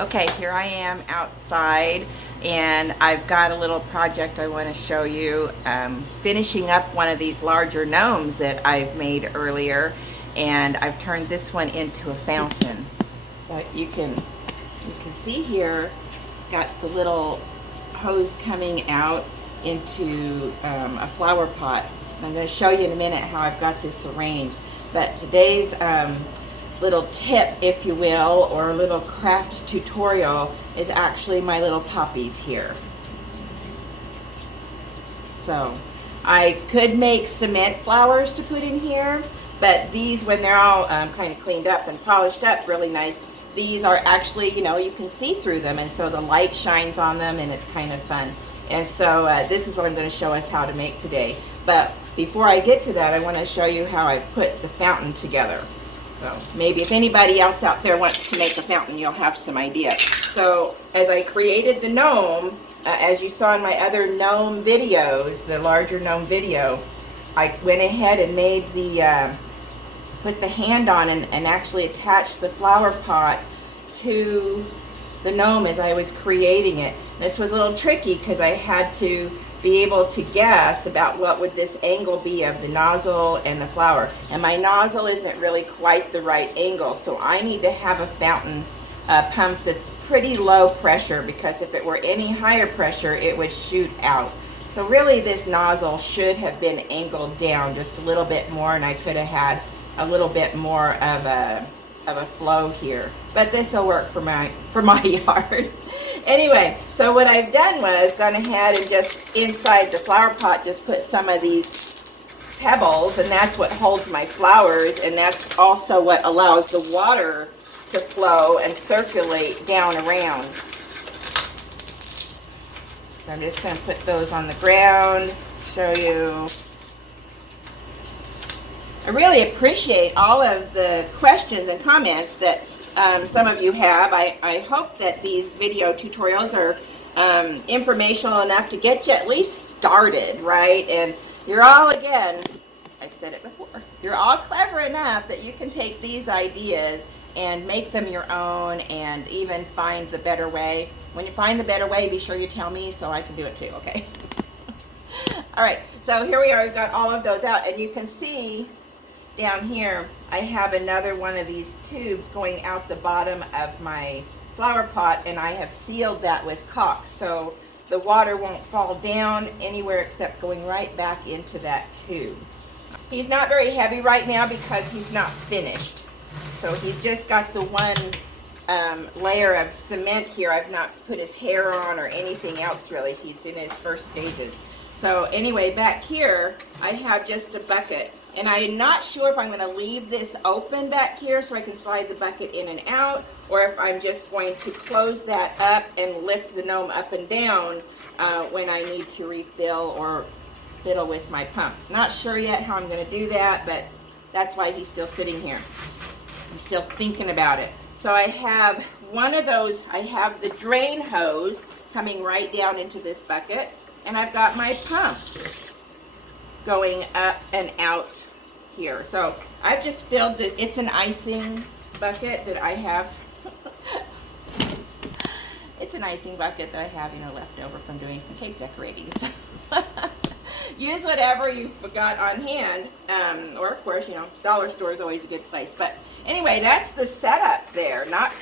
Okay, here I am outside, and I've got a little project I want to show you. Finishing up one of these larger gnomes that I've made earlier, and I've turned this one into a fountain. But you can see here, it's got the little hose coming out into a flower pot. I'm going to show you in a minute how I've got this arranged. But today's little tip, if you will, or a little craft tutorial is actually my little poppies here. So I could make cement flowers to put in here, but these, when they're all kind of cleaned up and polished up really nice, these are actually, you can see through them, and so the light shines on them and it's kind of fun. And so this is what I'm going to show us how to make today. But before I get to that, I want to show you how I put the fountain together. So maybe if anybody else out there wants to make a fountain, you'll have some ideas. So as I created the gnome, as you saw in my other gnome videos, the larger gnome video, I went ahead and made the, put the hand on and actually attached the flower pot to the gnome as I was creating it. This was a little tricky because I had to be able to guess about what would this angle be of the nozzle and the flower. And my nozzle isn't really quite the right angle, so I need to have a fountain pump that's pretty low pressure, because if it were any higher pressure, it would shoot out. So really this nozzle should have been angled down just a little bit more, and I could have had a little bit more of a flow here. But this will work for my yard. Anyway, so what I've done was gone ahead and just inside the flower pot just put some of these pebbles, and that's what holds my flowers, and that's also what allows the water to flow and circulate down around. So I'm just going to put those on the ground, show you. I really appreciate all of the questions and comments that some of you have. I hope that these video tutorials are informational enough to get you at least started, right? And you're all, again, I've said it before, you're all clever enough that you can take these ideas and make them your own and even find the better way. When you find the better way, be sure you tell me so I can do it too, okay? All right, so here we are. We've got all of those out, and you can see down here, I have another one of these tubes going out the bottom of my flower pot, and I have sealed that with caulk, so the water won't fall down anywhere except going right back into that tube. He's not very heavy right now because he's not finished. So he's just got the one layer of cement here. I've not put his hair on or anything else really. He's in his first stages. So anyway, back here, I have just a bucket. And I'm not sure if I'm going to leave this open back here so I can slide the bucket in and out, or if I'm just going to close that up and lift the gnome up and down when I need to refill or fiddle with my pump. Not sure yet how I'm going to do that, but that's why he's still sitting here. I'm still thinking about it. So I have one of those, I have the drain hose coming right down into this bucket, and I've got my pump going up and out here. So I've just filled it. It's an icing bucket that I have. It's an icing bucket that I have, left over from doing some cake decorating. So use whatever you forgot on hand, or of course, dollar store is always a good place. But anyway, that's the setup there. Not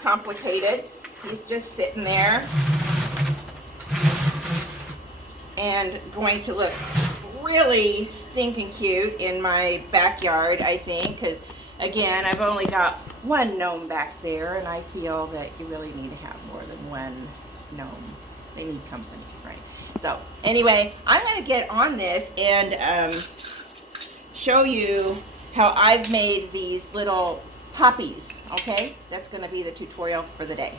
complicated. He's just sitting there and going to look really stinking cute in my backyard, I think, because again, I've only got one gnome back there, and I feel that you really need to have more than one gnome. They need company, right? So anyway, I'm going to get on this and show you how I've made these little poppies, okay? That's going to be the tutorial for the day.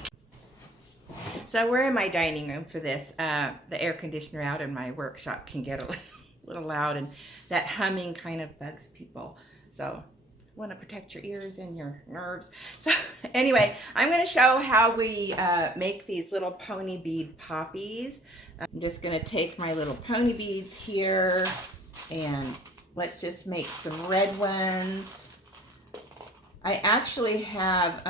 So we're in my dining room for this. The air conditioner out in my workshop can get a little loud, and that humming kind of bugs people. So want to protect your ears and your nerves. So anyway, I'm going to show how we make these little pony bead poppies. I'm just going to take my little pony beads here, and let's just make some red ones. I actually have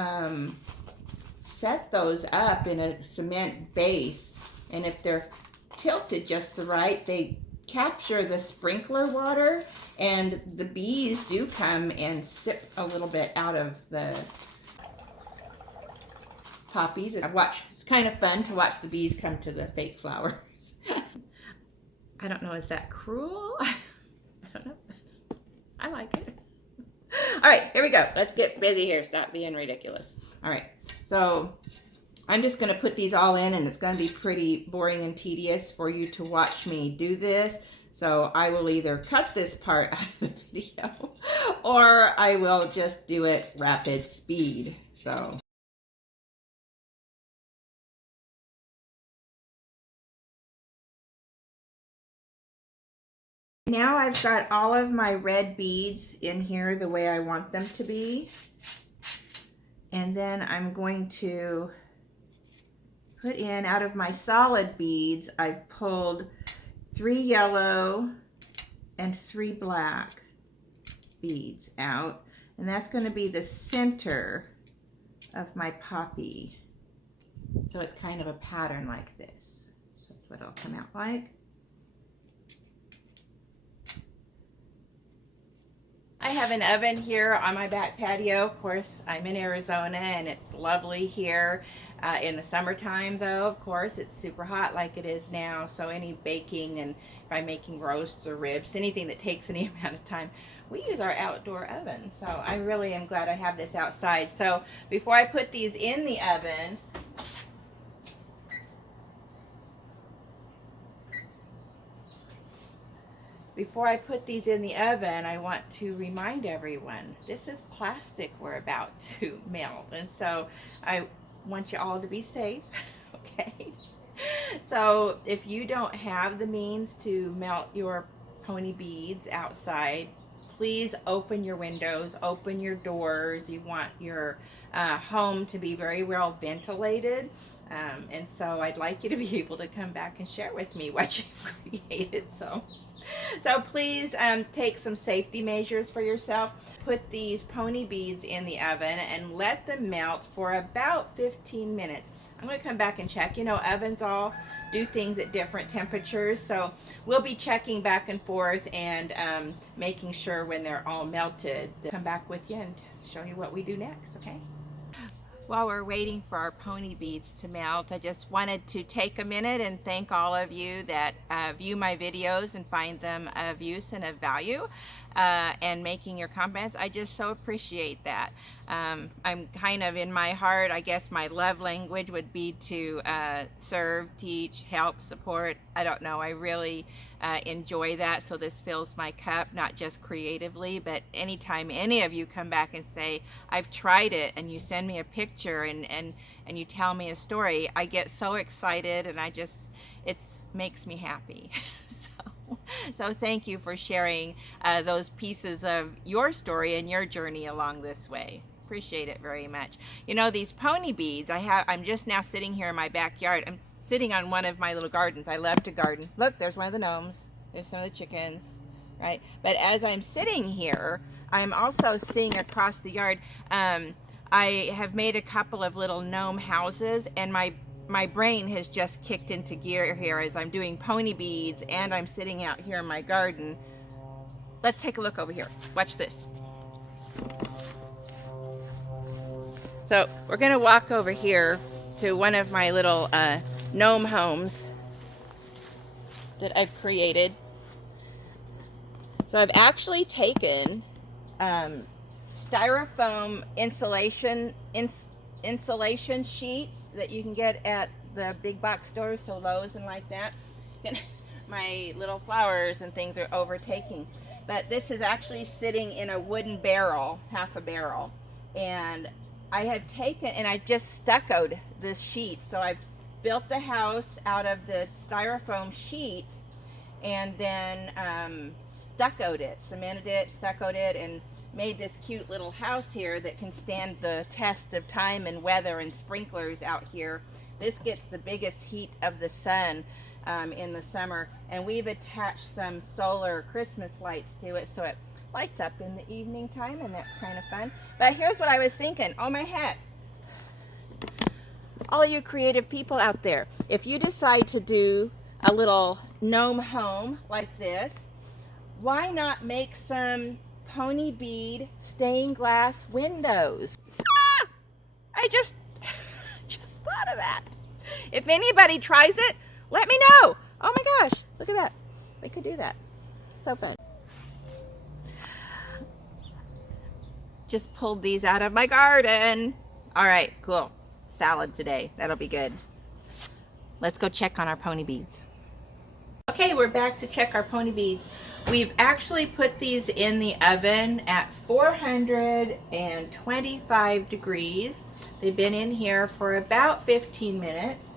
set those up in a cement base, and if they're tilted just the right, they capture the sprinkler water, and the bees do come and sip a little bit out of the poppies. It's kind of fun to watch the bees come to the fake flowers. I don't know, is that cruel? I don't know. I like it. All right, here we go. Let's get busy here. Stop being ridiculous. All right, so I'm just going to put these all in, and it's going to be pretty boring and tedious for you to watch me do this. So I will either cut this part out of the video, or I will just do it rapid speed. So now I've got all of my red beads in here the way I want them to be. And then I'm going to put in, out of my solid beads, I've pulled 3 yellow and 3 black beads out. And that's going to be the center of my poppy. So it's kind of a pattern like this. So that's what it'll come out like. I have an oven here on my back patio. Of course, I'm in Arizona and it's lovely here. In the summertime though, of course, it's super hot like it is now. So any baking, and if I'm making roasts or ribs, anything that takes any amount of time, we use our outdoor oven. So I really am glad I have this outside. So before I put these in the oven, I want to remind everyone, this is plastic we're about to melt. And so I want you all to be safe, okay? So if you don't have the means to melt your pony beads outside, please open your windows, open your doors. You want your home to be very well ventilated. And so I'd like you to be able to come back and share with me what you've created. So please take some safety measures for yourself. Put these pony beads in the oven and let them melt for about 15 minutes. I'm going to come back and check. You know, ovens all do things at different temperatures, so we'll be checking back and forth and making sure when they're all melted, come back with you and show you what we do next, okay? While we're waiting for our pony beads to melt, I just wanted to take a minute and thank all of you that view my videos and find them of use and of value, and making your comments. I just so appreciate that. I'm kind of, in my heart, I guess my love language would be to serve, teach, help, support. I don't know, I really enjoy that. So this fills my cup, not just creatively, but anytime any of you come back and say, I've tried it, and you send me a picture and you tell me a story, I get so excited, and it makes me happy. So thank you for sharing those pieces of your story and your journey along this way. Appreciate it very much. You know, these pony beads, I'm just now sitting here in my backyard. I'm sitting on one of my little gardens. I love to garden. Look, there's one of the gnomes. There's some of the chickens, right? But as I'm sitting here, I'm also seeing across the yard. I have made a couple of little gnome houses, and my brain has just kicked into gear here as I'm doing pony beads and I'm sitting out here in my garden. Let's take a look over here. Watch this. So we're going to walk over here to one of my little gnome homes that I've created. So I've actually taken styrofoam insulation sheets that you can get at the big box stores, so Lowe's and like that. My little flowers and things are overtaking. But this is actually sitting in a wooden barrel, half a barrel. And I have taken, and I've just stuccoed this sheet. So I've built the house out of the styrofoam sheets, and then stuccoed it, cemented it, stuccoed it, and made this cute little house here that can stand the test of time and weather and sprinklers out here. This gets the biggest heat of the sun in the summer, and we've attached some solar Christmas lights to it so it lights up in the evening time, and that's kind of fun. But here's what I was thinking. Oh, my hat. all of you creative people out there, if you decide to do a little gnome home like this, why not make some pony bead stained glass windows? Ah! I just thought of that. If anybody tries it, let me know. Oh my gosh, look at that. We could do that. So fun. Just pulled these out of my garden. All right, cool. Salad today. That'll be good. Let's go check on our pony beads. Okay, we're back to check our pony beads. We've actually put these in the oven at 425 degrees. They've been in here for about 15 minutes,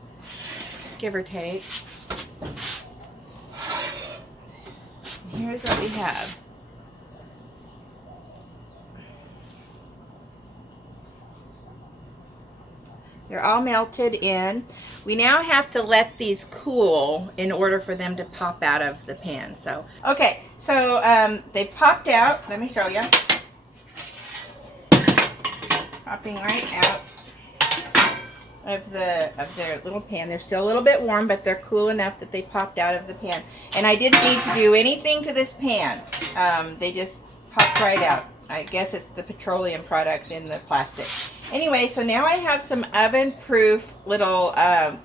give or take. Here's what we have. They're all melted in. We now have to let these cool in order for them to pop out of the pan. So, okay, so they popped out. Let me show you. Popping right out of their little pan. They're still a little bit warm, but they're cool enough that they popped out of the pan. And I didn't need to do anything to this pan. They just popped right out. I guess it's the petroleum products in the plastic. Anyway, so now I have some oven-proof little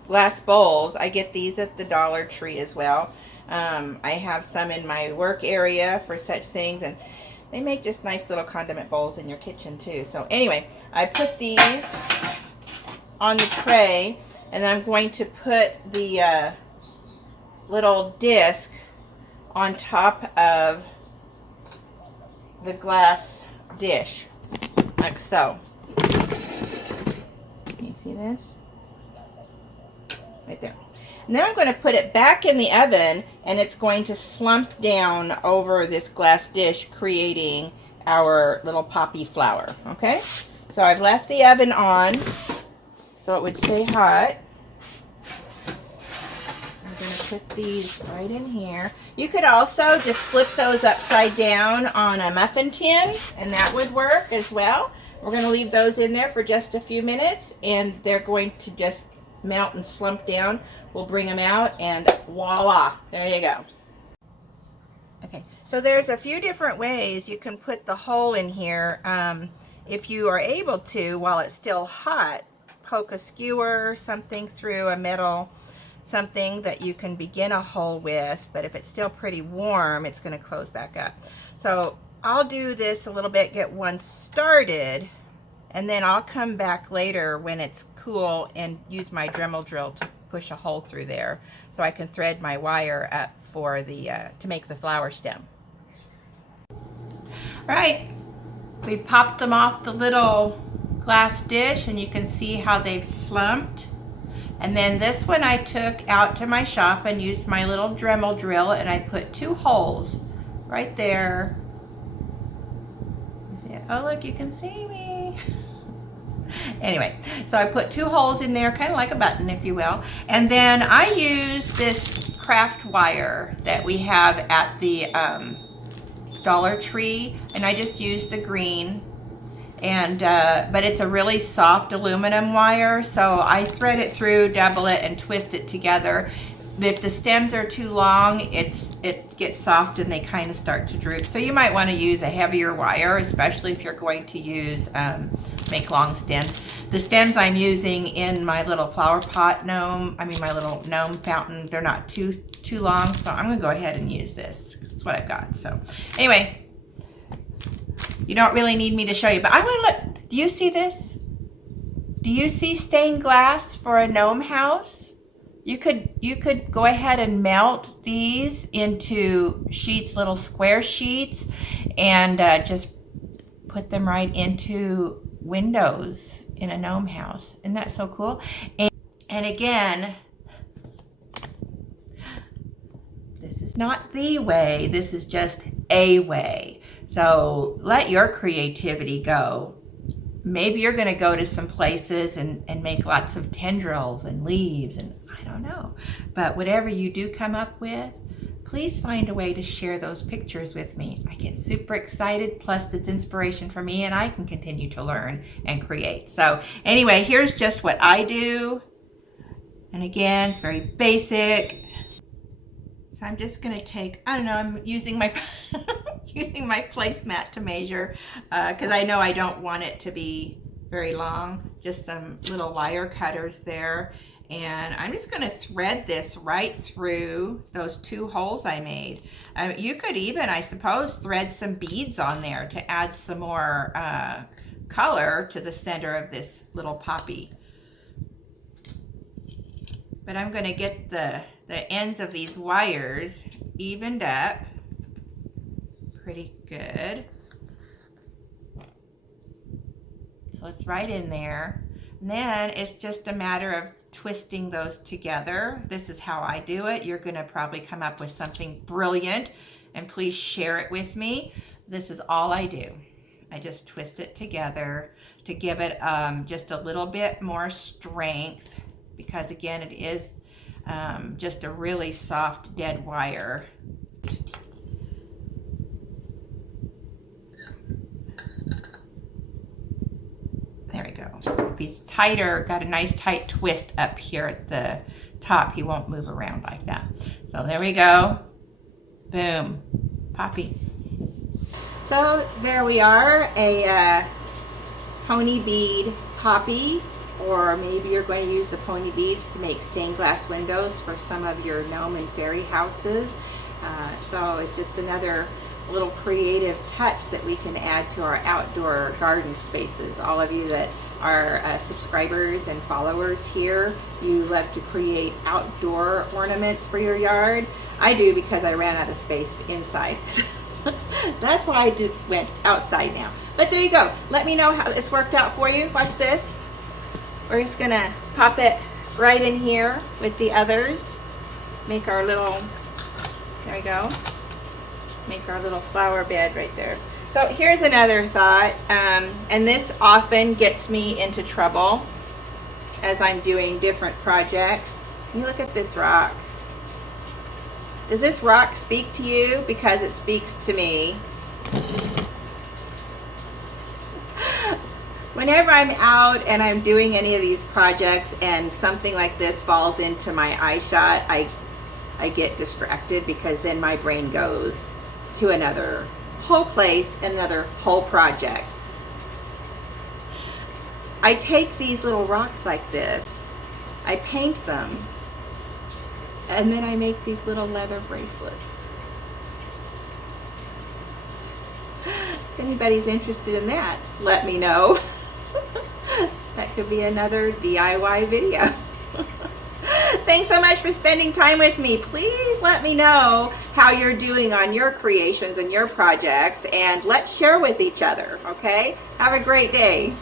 glass bowls. I get these at the Dollar Tree as well. I have some in my work area for such things, and they make just nice little condiment bowls in your kitchen too. So anyway, I put these on the tray, and then I'm going to put the little disc on top of the glass dish, like so. Can you see this? Right there. And then I'm going to put it back in the oven, and it's going to slump down over this glass dish, creating our little poppy flower. Okay? So I've left the oven on so it would stay hot. I'm going to put these right in here. You could also just flip those upside down on a muffin tin, and that would work as well. We're going to leave those in there for just a few minutes, and they're going to just melt and slump down. We'll bring them out, and voila, there you go. Okay, so there's a few different ways you can put the hole in here. If you are able to, while it's still hot, poke a skewer or something through a metal something that you can begin a hole with, but if it's still pretty warm, it's going to close back up. So I'll do this a little bit, get one started, and then I'll come back later when it's cool and use my Dremel drill to push a hole through there so I can thread my wire up for the to make the flower stem. All right, we popped them off the little glass dish, and you can see how they've slumped. And then this one I took out to my shop and used my little Dremel drill, and I put 2 holes right there. Oh, look, you can see me. Anyway, so I put 2 holes in there, kind of like a button, if you will. And then I used this craft wire that we have at the Dollar Tree, and I just used the green. And but it's a really soft aluminum wire, so I thread it through, double it, and twist it together. If the stems are too long, it gets soft and they kind of start to droop. So you might want to use a heavier wire, especially if you're going to use make long stems. The stems I'm using in my little flower pot gnome, my little gnome fountain, they're not too long, so I'm going to go ahead and use this. That's what I've got. So anyway. You don't really need me to show you, but I want to look. Do you see this? Do you see stained glass for a gnome house? You could go ahead and melt these into sheets, little square sheets, and just put them right into windows in a gnome house. Isn't that so cool? And again, this is not the way. This is just a way. So let your creativity go. Maybe you're going to go to some places and make lots of tendrils and leaves, and I don't know. But whatever you do come up with, please find a way to share those pictures with me. I get super excited, plus it's inspiration for me and I can continue to learn and create. So anyway, here's just what I do. And again, it's very basic. So I'm just gonna take, I don't know, I'm using my using my placemat to measure because I know I don't want it to be very long. Just some little wire cutters there. And I'm just gonna thread this right through those 2 holes I made. You could even, I suppose, thread some beads on there to add some more color to the center of this little poppy. But I'm gonna get the ends of these wires evened up pretty good. So it's right in there. And then it's just a matter of twisting those together. This is how I do it. You're gonna probably come up with something brilliant, and please share it with me. This is all I do. I just twist it together to give it just a little bit more strength, because again, it is just a really soft dead wire. There we go. If he's tighter, got a nice tight twist up here at the top, he won't move around like that. So there we go. Boom. Poppy. So there we are, a pony bead poppy. Or maybe you're going to use the pony beads to make stained glass windows for some of your gnome and fairy houses. So it's just another little creative touch that we can add to our outdoor garden spaces. All of you that are subscribers and followers here, you love to create outdoor ornaments for your yard. I do, because I ran out of space inside. That's why I went outside now. But there you go. Let me know how this worked out for you. Watch this. We're just gonna pop it right in here with the others. Make our little, there we go. Make our little flower bed right there. So here's another thought, and this often gets me into trouble as I'm doing different projects. You look at this rock. Does this rock speak to you? Because it speaks to me. Whenever I'm out and I'm doing any of these projects and something like this falls into my eye shot, I get distracted, because then my brain goes to another whole place, another whole project. I take these little rocks like this, I paint them, and then I make these little leather bracelets. If anybody's interested in that, let me know. That could be another DIY video. Thanks so much for spending time with me. Please let me know how you're doing on your creations and your projects, and let's share with each other, okay? Have a great day.